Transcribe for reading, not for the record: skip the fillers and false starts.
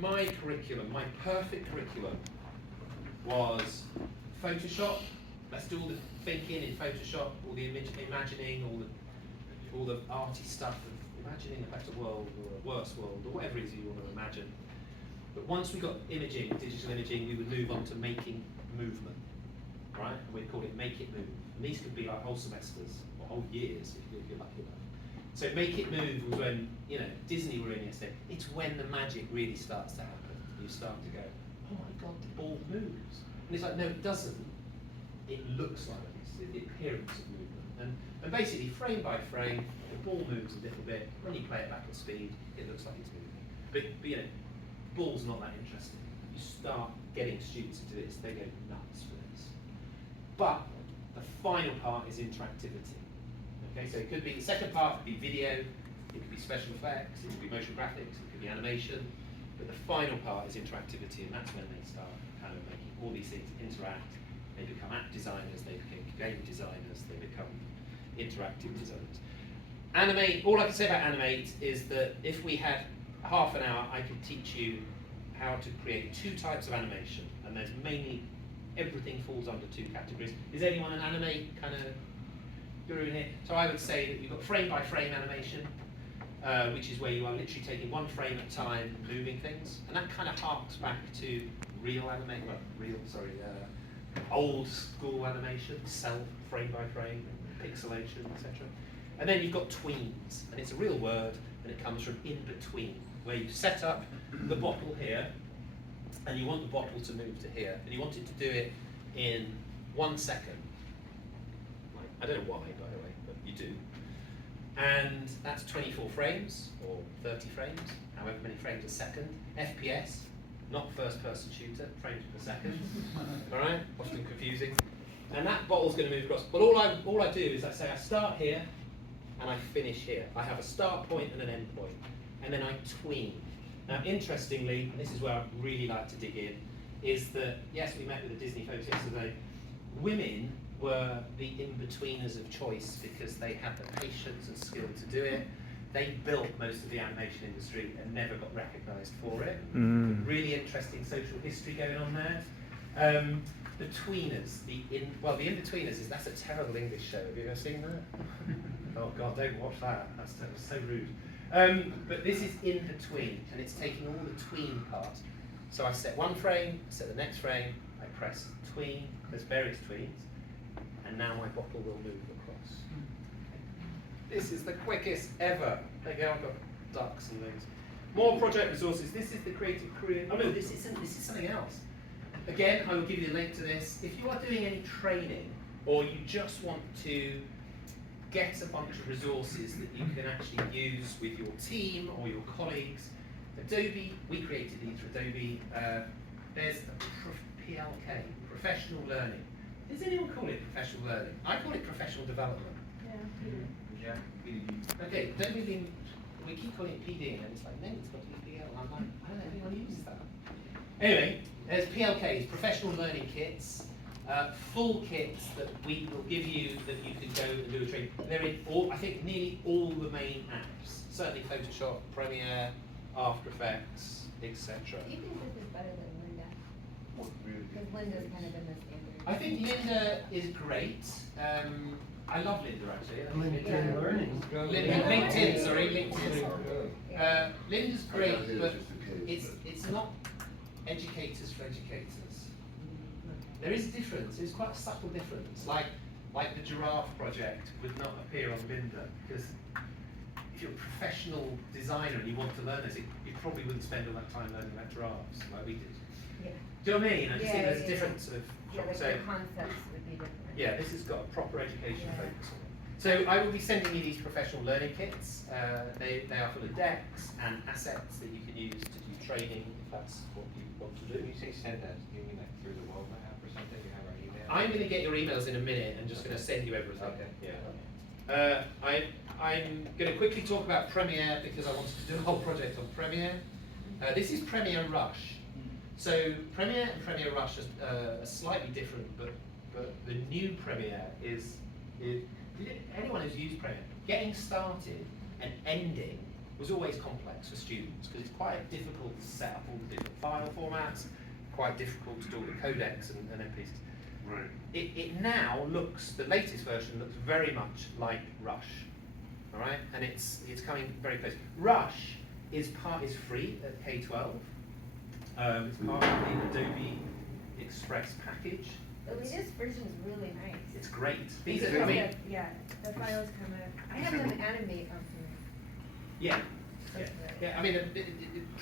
my curriculum, my perfect curriculum, was Photoshop. Let's do all the thinking in Photoshop, all the imagining, all the arty stuff of imagining a better world or a worse world or whatever it is you want to imagine. But once we got imaging, digital imaging, we would move on to making movement, right? And we'd call it Make It Move. And these could be like whole semesters or whole years if you're lucky enough. So Make It Move was when, you know, Disney were in yesterday. It's when the magic really starts to happen. You start to go, oh my God, the ball moves. And it's like, no, it doesn't. It looks like it's the appearance of movement. And basically, frame by frame, the ball moves a little bit. When you play it back at speed, it looks like it's moving. But you know, ball's not that interesting. You start getting students to do this, they go nuts for this. But the final part is interactivity. Okay, so it could be, the second part could be video, it could be special effects, it could be motion graphics, it could be animation. But the final part is interactivity, and that's when they start kind of making all these things interact. They become app designers, they become game designers, they become interactive designers. Animate, all I can say about Animate is that if we had half an hour, I could teach you how to create 2 types of animation, and there's mainly, everything falls under 2 categories. Is anyone an Animate kind of guru in here? So I would say that you've got frame by frame animation, which is where you are literally taking 1 frame at a time and moving things, and that kind of harks back to old school animation, cell frame by frame, pixelation, etc. And then you've got tweens, and it's a real word, and it comes from in between, where you set up the bottle here, and you want the bottle to move to here, and you want it to do it in 1 second. I don't know why, by the way, but you do. And that's 24 frames, or 30 frames, however many frames a second. FPS, not first person shooter, frames per second. All right, often confusing. And that bottle's going to move across. But all I do is I say I start here, and I finish here. I have a start point and an end point, and then I tween. Now, interestingly, and this is where I really like to dig in, is that, yes, we met with the Disney folks yesterday, women were the in-betweeners of choice because they had the patience and skill to do it. They built most of the animation industry and never got recognised for it. Really interesting social history going on there. The tweeners, the in-betweeners, that's a terrible English show. Have you ever seen that? Oh God, don't watch that. That's so rude. But this is in between, and it's taking all the tween part. So I set 1 frame, I set the next frame, I press tween, there's various tweens, and now my bottle will move across. This is the quickest ever. There you go, I've got ducks and things. More project resources. This is the Creative Career. Oh no, this isn't, this is something else. Again, I will give you a link to this. If you are doing any training, or you just want to get a bunch of resources that you can actually use with your team or your colleagues, Adobe, we created these for Adobe. There's a PLK, Professional Learning. Does anyone call it professional learning? I call it professional development. Yeah. Okay, we keep calling it PD, and it's like, no, it's got to be PL. I'm like, I don't know if anyone uses that. Anyway, there's PLKs, professional learning kits, full kits that we will give you that you can go and do a training. They're in all, I think, nearly all the main apps. Certainly Photoshop, Premiere, After Effects, etc. Do you think this is better than Linda? Because Linda's kind of been the standard. I think Linda is great. I love Linda actually. LinkedIn Learning. LinkedIn, sorry, LinkedIn. Linda's great, but it's not educators for educators. There is a difference. There's quite a subtle difference. Like the giraffe project would not appear on Linda because if you're a professional designer and you want to learn this, you probably wouldn't spend all that time learning about giraffes like we did. Yeah. Do you know what I mean? I just think there's a difference of the concepts would be different. yeah, this has got a proper education focus on it. So I will be sending you these professional learning kits. They are full of decks and assets that you can use to do training if that's what you want to do. When you say send us, do you mean like through the world map or something? You have our email? I'm going to get your emails in a minute and just going to send you everything. Okay. Yeah. I'm going to quickly talk about Premiere because I wanted to do a whole project on Premiere. This is Premiere Rush. So Premiere and Premiere Rush are slightly different, but the new Premiere is anyone who's used Premiere, getting started and ending was always complex for students because it's quite difficult to set up all the different file formats, quite difficult to do all the codecs and MPs. Right. It now looks, the latest version looks very much like Rush, all right, and it's coming very close. Rush is free at K-12. It's part of the Adobe Express package. The latest version is really nice. It's great. These Because are, I mean, yeah, the files come out. I have them animate on. yeah, That's yeah, right. yeah. I mean, it